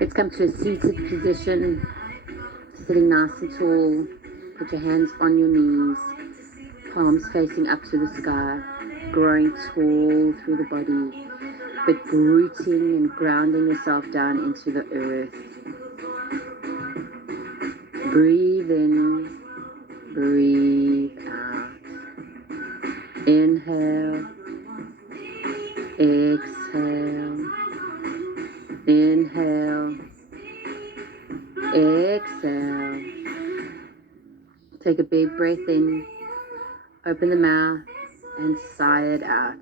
Let's come to a seated position, sitting nice and tall. Put your hands on your knees, palms facing up to the sky, growing tall through the body, but rooting and grounding yourself down into the earth. Breathe in, breathe out. Inhale, exhale, inhale, exhale. Take a big breath in, open the mouth, and sigh it out.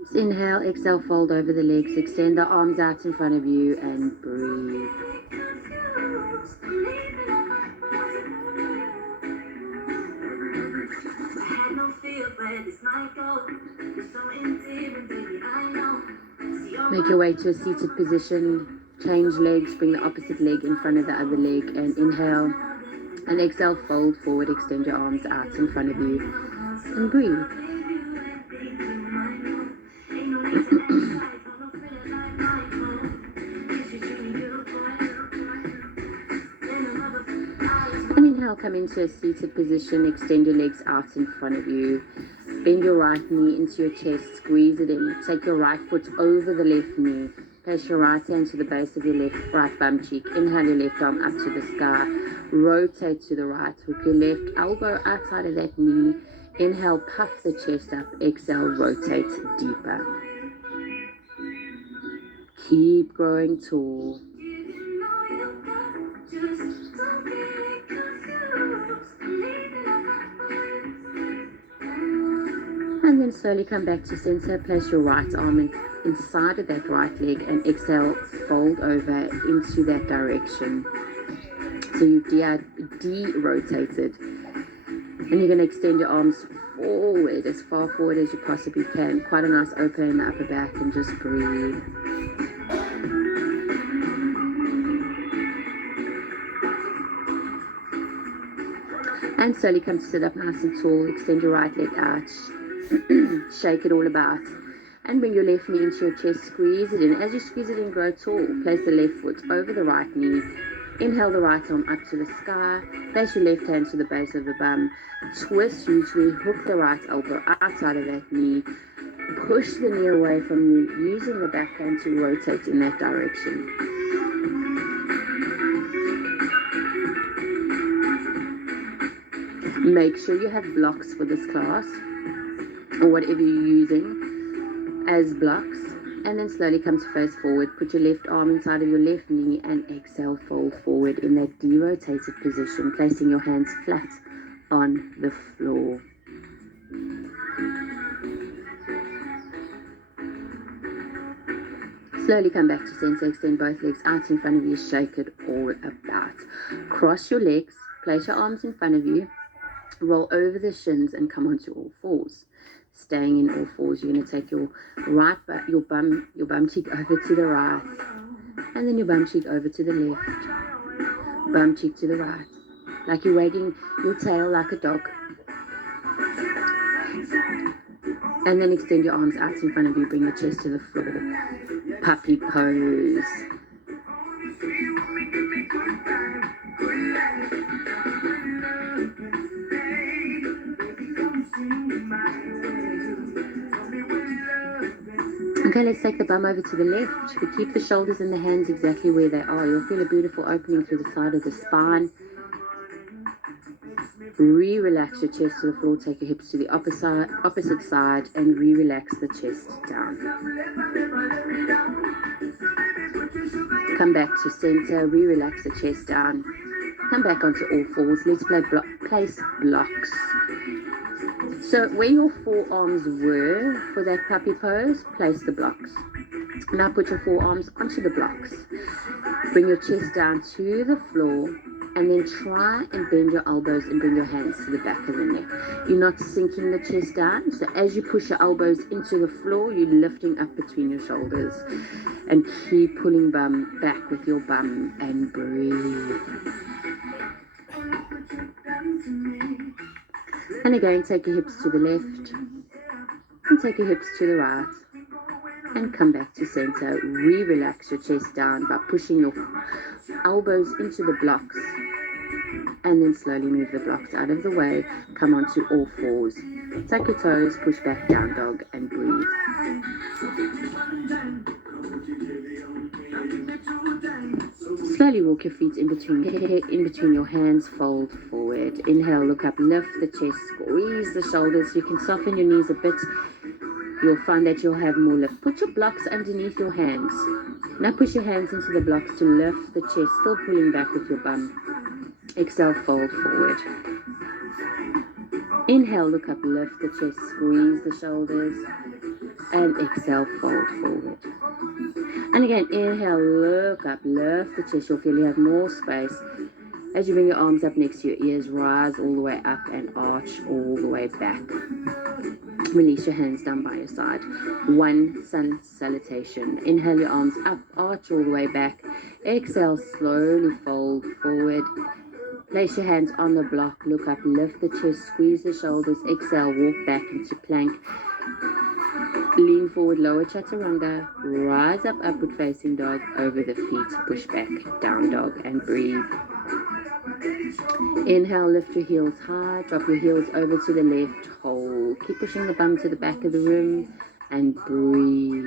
Just inhale, exhale, fold over the legs, extend the arms out in front of you, and breathe. Make your way to a seated position. Change legs, bring the opposite leg in front of the other leg, and inhale. And exhale, fold forward, extend your arms out in front of you, and breathe. And inhale, come into a seated position, extend your legs out in front of you. Bend your right knee into your chest, squeeze it in. Take your right foot over the left knee. Place your right hand to the base of your right bum cheek. Inhale your left arm up to the sky. Rotate to the right with your left elbow outside of that knee. Inhale, puff the chest up. Exhale, rotate deeper. Keep growing tall. And then slowly come back to center. Place your right arm inside of that right leg and exhale, fold over into that direction. So you've de-rotated. And you're going to extend your arms forward, as far forward as you possibly can. Quite a nice opening in the upper back, and just breathe. And slowly come to sit up nice and tall. Extend your right leg out. Shake it all about. And bring your left knee into your chest. Squeeze it in. As you squeeze it in, grow tall. Place the left foot over the right knee. Inhale the right arm up to the sky. Place your left hand to the base of the bum. Twist hugely. Hook the right elbow outside of that knee. Push the knee away from you, using the backhand to rotate in that direction. Make sure you have blocks for this class, or whatever you're using as blocks. And then slowly come to face forward. Put your left arm inside of your left knee and exhale, fold forward in that de-rotated position, placing your hands flat on the floor. Slowly come back to center, extend both legs out in front of you, shake it all about. Cross your legs, place your arms in front of you, roll over the shins and come onto all fours. Staying in all fours, you're going to take your bum cheek over to the right, and then your bum cheek over to the left, bum cheek to the right, like you're wagging your tail like a dog. And then extend your arms out in front of you, bring your chest to the floor, puppy pose. Okay, let's take the bum over to the left. We keep the shoulders and the hands exactly where they are. You'll feel a beautiful opening through the side of the spine. Re-relax your chest to the floor. Take your hips to the opposite side and re-relax the chest down. Come back to center. Re-relax the chest down. Come back onto all fours. Let's place blocks. So where your forearms were for that puppy pose, place the blocks. Now put your forearms onto the blocks. Bring your chest down to the floor, and then try and bend your elbows and bring your hands to the back of the neck. You're not sinking the chest down, so as you push your elbows into the floor, you're lifting up between your shoulders. And keep pulling bum back with your bum and breathe. And again, take your hips to the left and take your hips to the right. and come back to center. Relax your chest down by pushing your elbows into the blocks, and then slowly move the blocks out of the way. Come onto all fours. Tuck your toes, push back, down dog, and breathe. Slowly walk your feet in between your hands, fold forward. Inhale, look up, lift the chest, squeeze the shoulders. You can soften your knees a bit. You'll find that you'll have more lift. Put your blocks underneath your hands. Now push your hands into the blocks to lift the chest, still pulling back with your bum. Exhale, fold forward. Inhale, look up, lift the chest, squeeze the shoulders, and exhale, fold forward. And again, inhale, look up, lift the chest. You'll feel you have more space. As you bring your arms up next to your ears, rise all the way up and arch all the way back. Release your hands down by your side. One sun salutation. Inhale your arms up, arch all the way back. Exhale, slowly fold forward. Place your hands on the block, look up, lift the chest, squeeze the shoulders. Exhale, walk back into plank. Lean forward, lower chaturanga. Rise up, upward facing dog. Over the feet, push back, down dog, and breathe. Inhale, lift your heels high, drop your heels over to the left, hold. Keep pushing the bum to the back of the room and breathe.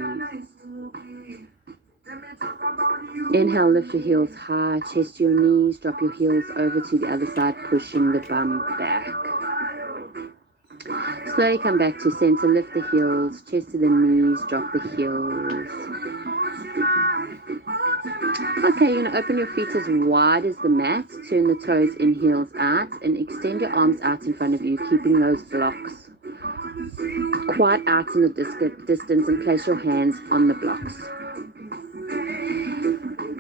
Inhale, lift your heels high, chest to your knees, drop your heels over to the other side, pushing the bum back. Slowly come back to center, lift the heels, chest to the knees, drop the heels. Okay, you're going to open your feet as wide as the mat, turn the toes in, heels out, and extend your arms out in front of you, keeping those blocks quite out in the distance, and place your hands on the blocks.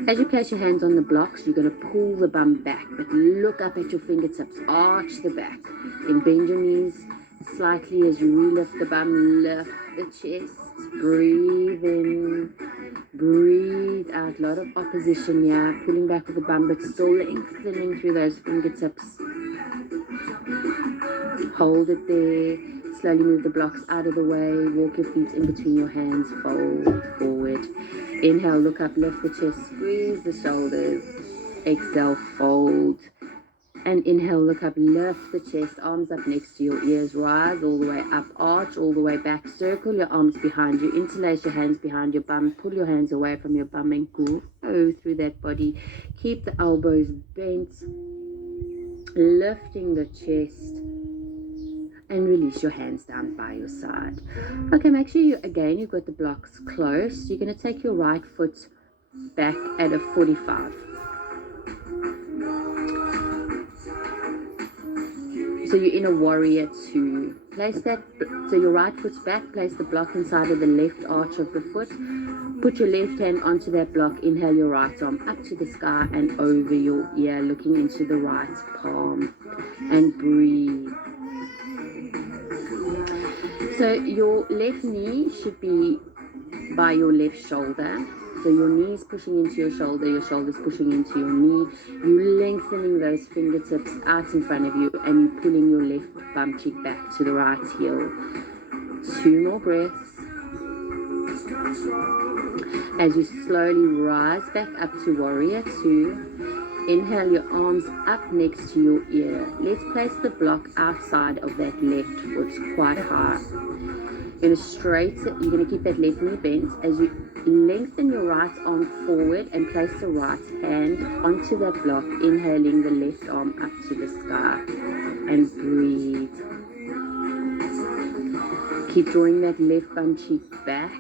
As you place your hands on the blocks, you're going to pull the bum back, but look up at your fingertips, arch the back, then bend your knees slightly as you relift the bum, lift the chest, breathe in, breathe out. A lot of opposition here, pulling back with the bum, but still lengthening through those fingertips. Hold it there. Slowly move the blocks out of the way. Walk your feet in between your hands. Fold forward. Inhale, look up, lift the chest, squeeze the shoulders. Exhale, fold. And inhale, look up, lift the chest, arms up next to your ears, rise all the way up, arch all the way back, circle your arms behind you, interlace your hands behind your bum, pull your hands away from your bum and grow through that body. Keep the elbows bent, lifting the chest, and release your hands down by your side. Okay, make sure you've got the blocks close. You're going to take your right foot back at a 45. So you're in a warrior two. Place that, so your right foot's back, place the block inside of the left arch of the foot. Put your left hand onto that block. Inhale your right arm up to the sky and over your ear, looking into the right palm, and breathe. So your left knee should be by your left shoulder. So your knees pushing into your shoulders pushing into your knee. You lengthening those fingertips out in front of you, and you pulling your left bum cheek back to the right heel. 2 more breaths. As you slowly rise back up to warrior two, inhale your arms up next to your ear. Let's place the block outside of that left foot quite high. You're going to keep that left knee bent as you lengthen your right arm forward and place the right hand onto that block, inhaling the left arm up to the sky, and breathe. Keep drawing that left bum cheek back.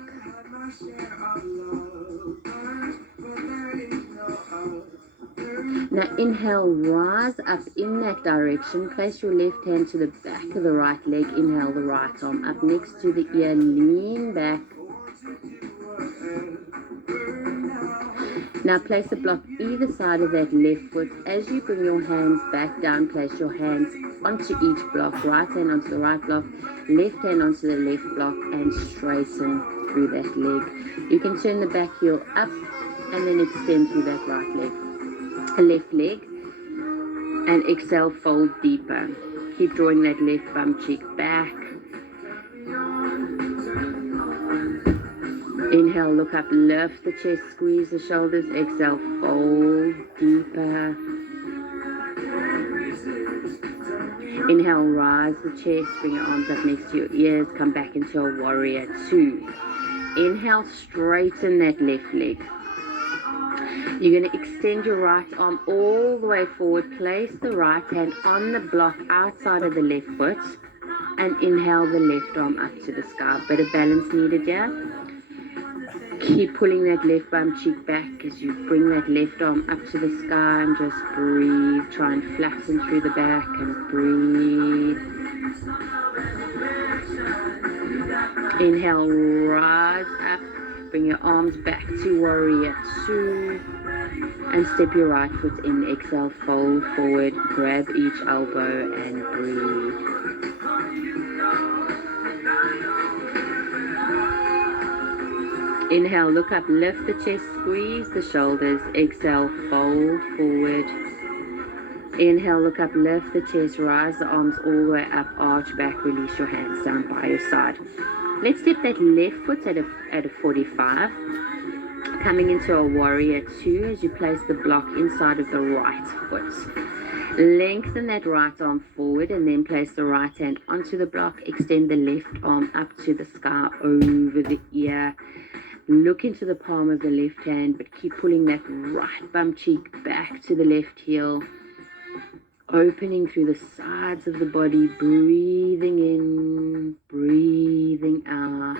Now inhale, rise up in that direction. Place your left hand to the back of the right leg. Inhale the right arm up next to the ear. Lean back. Now place the block either side of that left foot. As you bring your hands back down, place your hands onto each block. Right hand onto the right block, left hand onto the left block, and straighten through that leg. You can turn the back heel up and then extend through that right leg. Left leg, and exhale, fold deeper. Keep drawing that left bum cheek back. Inhale, look up, lift the chest, squeeze the shoulders. Exhale, fold deeper. Inhale, rise the chest, bring your arms up next to your ears, come back into a warrior two. Inhale, straighten that left leg. You're going to extend your right arm all the way forward, place the right hand on the block outside of the left foot, and inhale the left arm up to the sky. Bit of balance needed here. Keep pulling that left bum cheek back as you bring that left arm up to the sky and just breathe. Try and flatten through the back and breathe. Inhale, rise up. Bring your arms back to warrior two. And step your right foot in. Exhale, fold forward. Grab each elbow and breathe. Inhale, look up, lift the chest, squeeze the shoulders. Exhale, fold forward. Inhale, look up, lift the chest, rise the arms all the way up, arch back, release your hands down by your side. Let's step that left foot at a 45. Coming into a warrior two as you place the block inside of the right foot. Lengthen that right arm forward and then place the right hand onto the block. Extend the left arm up to the sky over the ear. Look into the palm of the left hand, but keep pulling that right bum cheek back to the left heel. Opening through the sides of the body, breathing in, breathing out.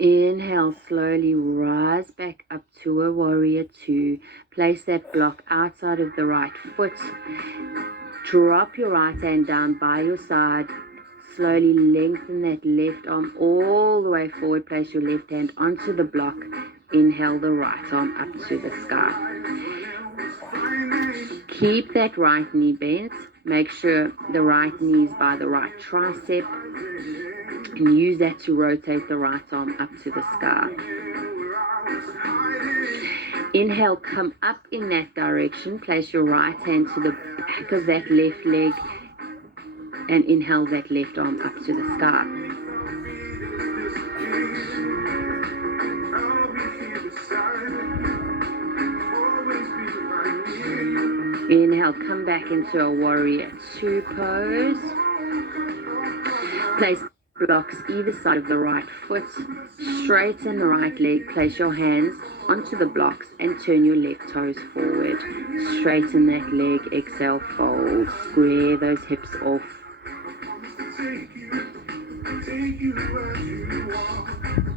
Inhale, slowly rise back up to a warrior two. Place that block outside of the right foot. Drop your right hand down by your side. Slowly lengthen that left arm all the way forward. Place your left hand onto the block. Inhale the right arm up to the sky. Keep that right knee bent. Make sure the right knee is by the right tricep. And use that to rotate the right arm up to the sky. Inhale, come up in that direction. Place your right hand to the back of that left leg. And inhale that left arm up to the sky. Inhale, come back into a warrior two pose. Place blocks either side of the right foot. Straighten the right leg. Place your hands onto the blocks and turn your left toes forward. Straighten that leg. Exhale, fold. Square those hips off.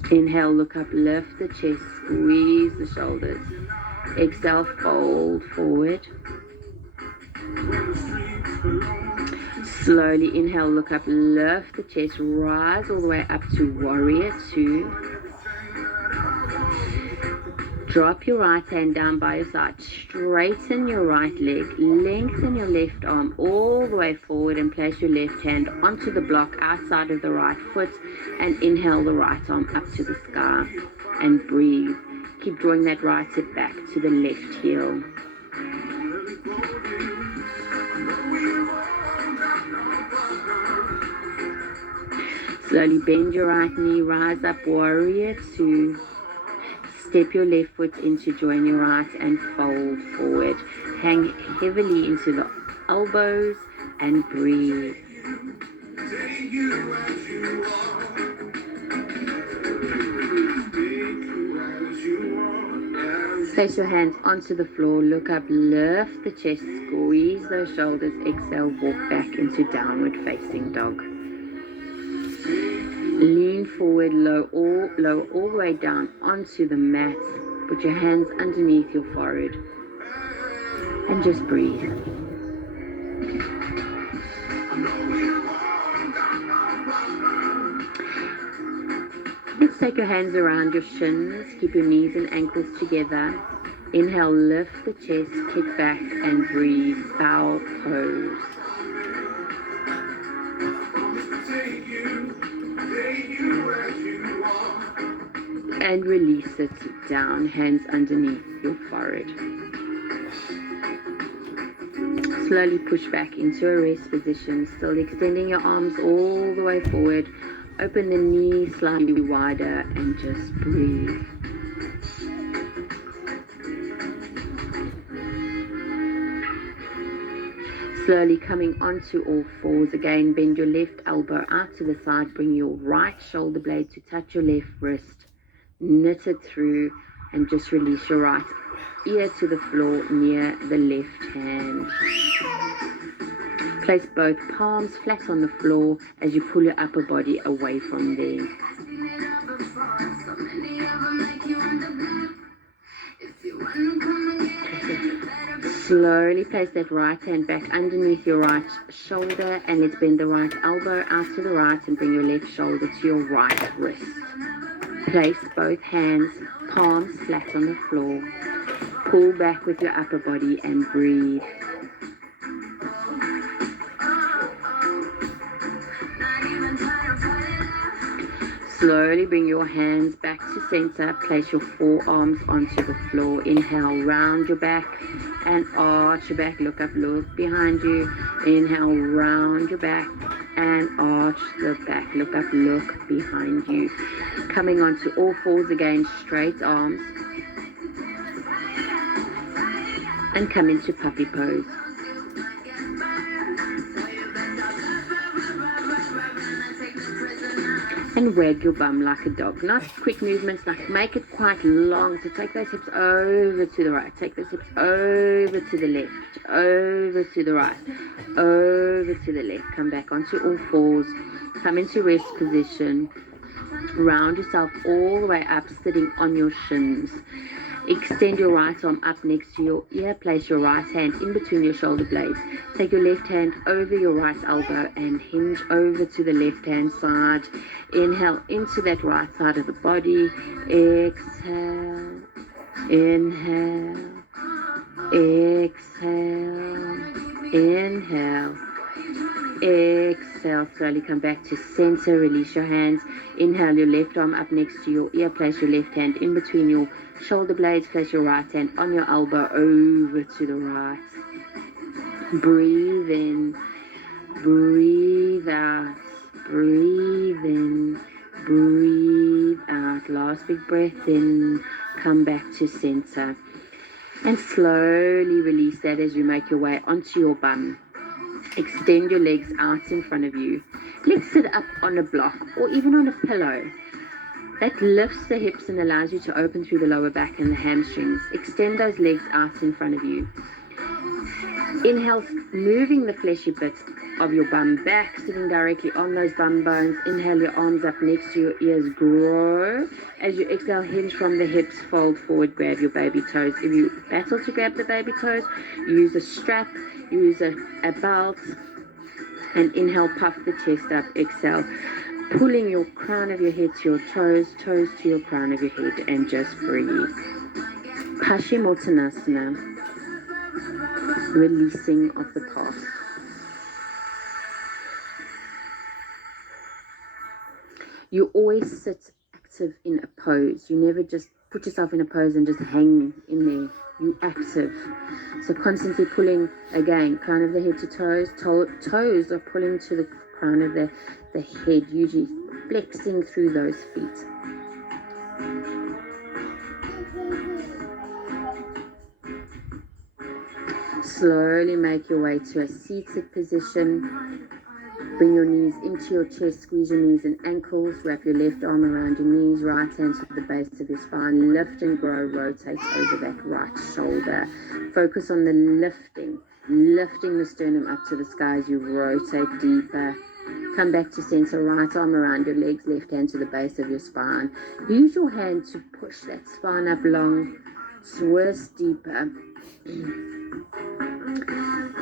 Inhale, look up, lift the chest, squeeze the shoulders. Exhale, fold forward. Slowly inhale, look up, lift the chest, rise all the way up to warrior two. Drop your right hand down by your side. Straighten your right leg. Lengthen your left arm all the way forward and place your left hand onto the block outside of the right foot. And inhale the right arm up to the sky. And breathe. Keep drawing that right hip back to the left heel. Slowly bend your right knee. Rise up, warrior two. Step your left foot in to join your right and fold forward. Hang heavily into the elbows and breathe. Place your hands onto the floor. Look up, lift the chest, squeeze those shoulders. Exhale, walk back into downward facing dog. Lean forward, lower all the way down onto the mat. Put your hands underneath your forehead and just breathe. Let's take your hands around your shins. Keep your knees and ankles together. Inhale, lift the chest, kick back and breathe. Bow pose. And release it down, hands underneath your forehead. Slowly push back into a rest position, still extending your arms all the way forward. Open the knee slightly wider and just breathe. Slowly coming onto all fours again, bend your left elbow out to the side, bring your right shoulder blade to touch your left wrist, knit it through, and just release your right ear to the floor near the left hand. Place both palms flat on the floor as you pull your upper body away from there. Slowly place that right hand back underneath your right shoulder, and let's bend the right elbow out to the right and bring your left shoulder to your right wrist. Place both hands, palms flat on the floor. Pull back with your upper body and breathe. Slowly bring your hands back to center. Place your forearms onto the floor. Inhale, round your back and arch your back. Look up, look behind you. Inhale, round your back and arch the back. Look up, look behind you. Coming onto all fours again, straight arms. And come into puppy pose. And wag your bum like a dog. Not quick movements, like make it quite long. So take those hips over to the right. Take those hips over to the left. Over to the right. Over to the left. Come back onto all fours. Come into rest position. Round yourself all the way up, sitting on your shins. Extend your right arm up next to your ear. Place your right hand in between your shoulder blades. Take your left hand over your right elbow and hinge over to the left hand side. Inhale into that right side of the body. Exhale. Inhale. Exhale. Inhale. Exhale. Slowly come back to center. Release your hands. Inhale your left arm up next to your ear. Place your left hand in between your shoulder blades. Place your right hand on your elbow over to the right. Breathe in. Breathe out. Breathe in. Breathe out. Last big breath in. Come back to center. And slowly release that as you make your way onto your bum. Extend your legs out in front of you. Let's sit up on a block or even on a pillow. That lifts the hips and allows you to open through the lower back and the hamstrings. Extend those legs out in front of you. Inhale, moving the fleshy bits of your bum back, sitting directly on those bum bones. Inhale, your arms up next to your ears, grow. As you exhale, hinge from the hips, fold forward, grab your baby toes. If you battle to grab the baby toes, use a strap, use a belt, and inhale, puff the chest up. Exhale, pulling your crown of your head to your toes, toes to your crown of your head, and just breathe. Paschimottanasana, releasing of the past. You always sit active in a pose. You never just put yourself in a pose and just hang in there. You active. So constantly pulling, again, crown of the head to toes. Toes are pulling to the crown of the head, usually flexing through those feet. Slowly make your way to a seated position. Bring your knees into your chest, squeeze your knees and ankles, wrap your left arm around your knees, right hand to the base of your spine, lift and grow, rotate over that right shoulder. Focus on the lifting the sternum up to the sky as you rotate deeper. Come back to center, right arm around your legs, left hand to the base of your spine. Use your hand to push that spine up long, twist deeper.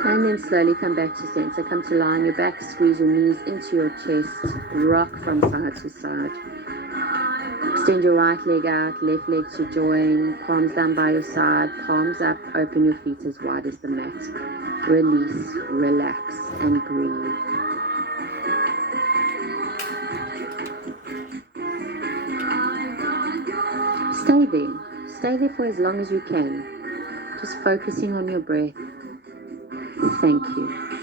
And then slowly come back to center. Come to lie on your back, squeeze your knees into your chest, rock from side to side. Extend your right leg out, left leg to join, palms down by your side, palms up, open your feet as wide as the mat. Release, relax, and breathe. Stay there for as long as you can, just focusing on your breath. Thank you.